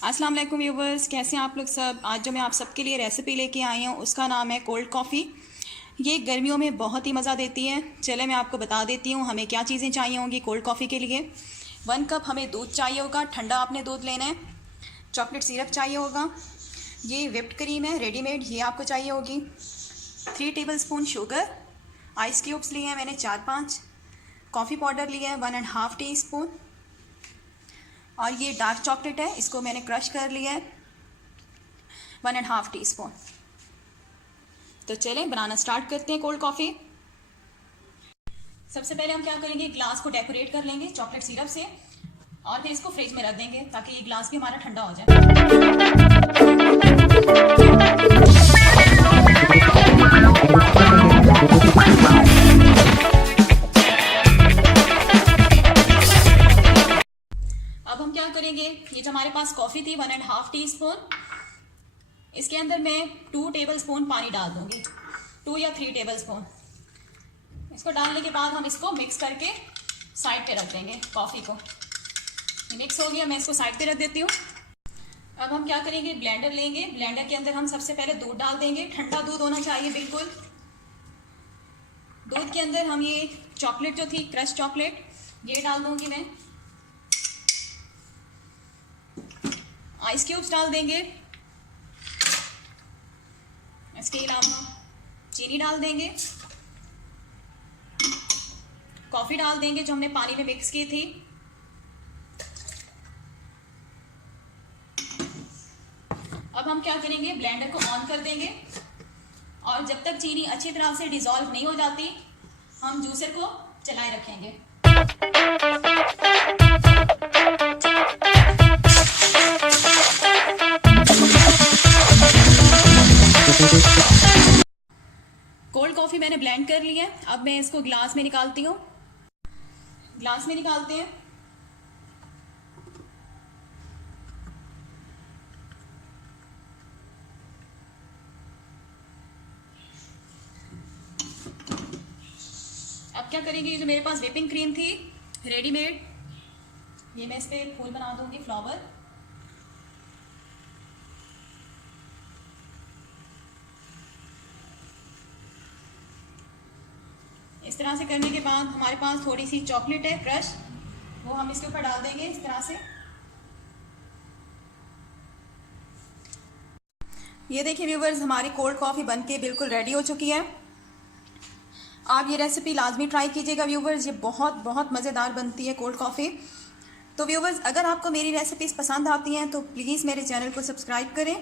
अस्सलाम वालेकुम व्यूवर्स, कैसे हैं आप लोग सब। आज जो मैं आप सबके लिए रेसिपी लेके आई हूँ उसका नाम है कोल्ड कॉफ़ी। ये गर्मियों में बहुत ही मज़ा देती है। चले मैं आपको बता देती हूँ हमें क्या चीज़ें चाहिए होंगी कोल्ड कॉफ़ी के लिए। 1 कप हमें दूध चाहिए होगा, ठंडा आपने दूध लेना है। चॉकलेट सिरप चाहिए होगा। ये व्हिप्ड क्रीम है रेडीमेड, ये आपको चाहिए होगी। 3 टेबलस्पून शुगर। आइस क्यूब्स लिए हैं मैंने 4-5। कॉफ़ी पाउडर लिया है 1.5 टीस्पून। और ये डार्क चॉकलेट है, इसको मैंने क्रश कर लिया है 1.5 टीस्पून। तो चलें बनाना स्टार्ट करते हैं कोल्ड कॉफ़ी। सबसे पहले हम क्या करेंगे, ग्लास को डेकोरेट कर लेंगे चॉकलेट सिरप से और फिर इसको फ्रिज में रख देंगे ताकि ये ग्लास भी हमारा ठंडा हो जाए। अब हम क्या करेंगे, ये जो हमारे पास कॉफ़ी थी 1.5 टीस्पून, इसके अंदर मैं 2 टेबलस्पून पानी डाल दूंगी, 2 या 3 टेबलस्पून। इसको डालने के बाद हम इसको मिक्स करके साइड पे रख देंगे कॉफ़ी को। ये मिक्स हो गया, मैं इसको साइड पे रख देती हूँ। अब हम क्या करेंगे, ब्लेंडर लेंगे। ब्लेंडर के अंदर हम सबसे पहले दूध डाल देंगे। ठंडा दूध होना चाहिए बिल्कुल। दूध के अंदर हम ये चॉकलेट जो थी, क्रश चॉकलेट, ये डाल दूंगी मैं। आइस क्यूब्स डाल देंगे। इसके अलावा चीनी डाल देंगे। कॉफ़ी डाल देंगे जो हमने पानी में मिक्स की थी। अब हम क्या करेंगे, ब्लेंडर को ऑन कर देंगे और जब तक चीनी अच्छी तरह से डिज़ोल्व नहीं हो जाती हम जूसर को चलाए रखेंगे। कोल्ड कॉफ़ी मैंने ब्लेंड कर ली है। अब मैं इसको ग्लास में निकालती हूँ। ग्लास में निकालते हैं। अब क्या करेंगे, जो मेरे पास व्हिपिंग क्रीम थी रेडीमेड, ये मैं इस पर फूल बना दूंगी, फ्लावर। इस तरह से करने के बाद हमारे पास थोड़ी सी चॉकलेट है क्रश, वो हम इसके ऊपर डाल देंगे इस तरह से। ये देखिए व्यूवर्स, हमारी कोल्ड कॉफ़ी बनके बिल्कुल रेडी हो चुकी है। आप ये रेसिपी लाजमी ट्राई कीजिएगा व्यूवर्स, ये बहुत बहुत मज़ेदार बनती है कोल्ड कॉफ़ी। तो व्यूवर्स, अगर आपको मेरी रेसिपीज़ पसंद आती हैं तो प्लीज़ मेरे चैनल को सब्सक्राइब करें,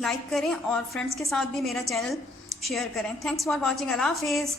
लाइक करें और फ्रेंड्स के साथ भी मेरा चैनल शेयर करें। Thanks for watching. अल्लाह हाफिज़।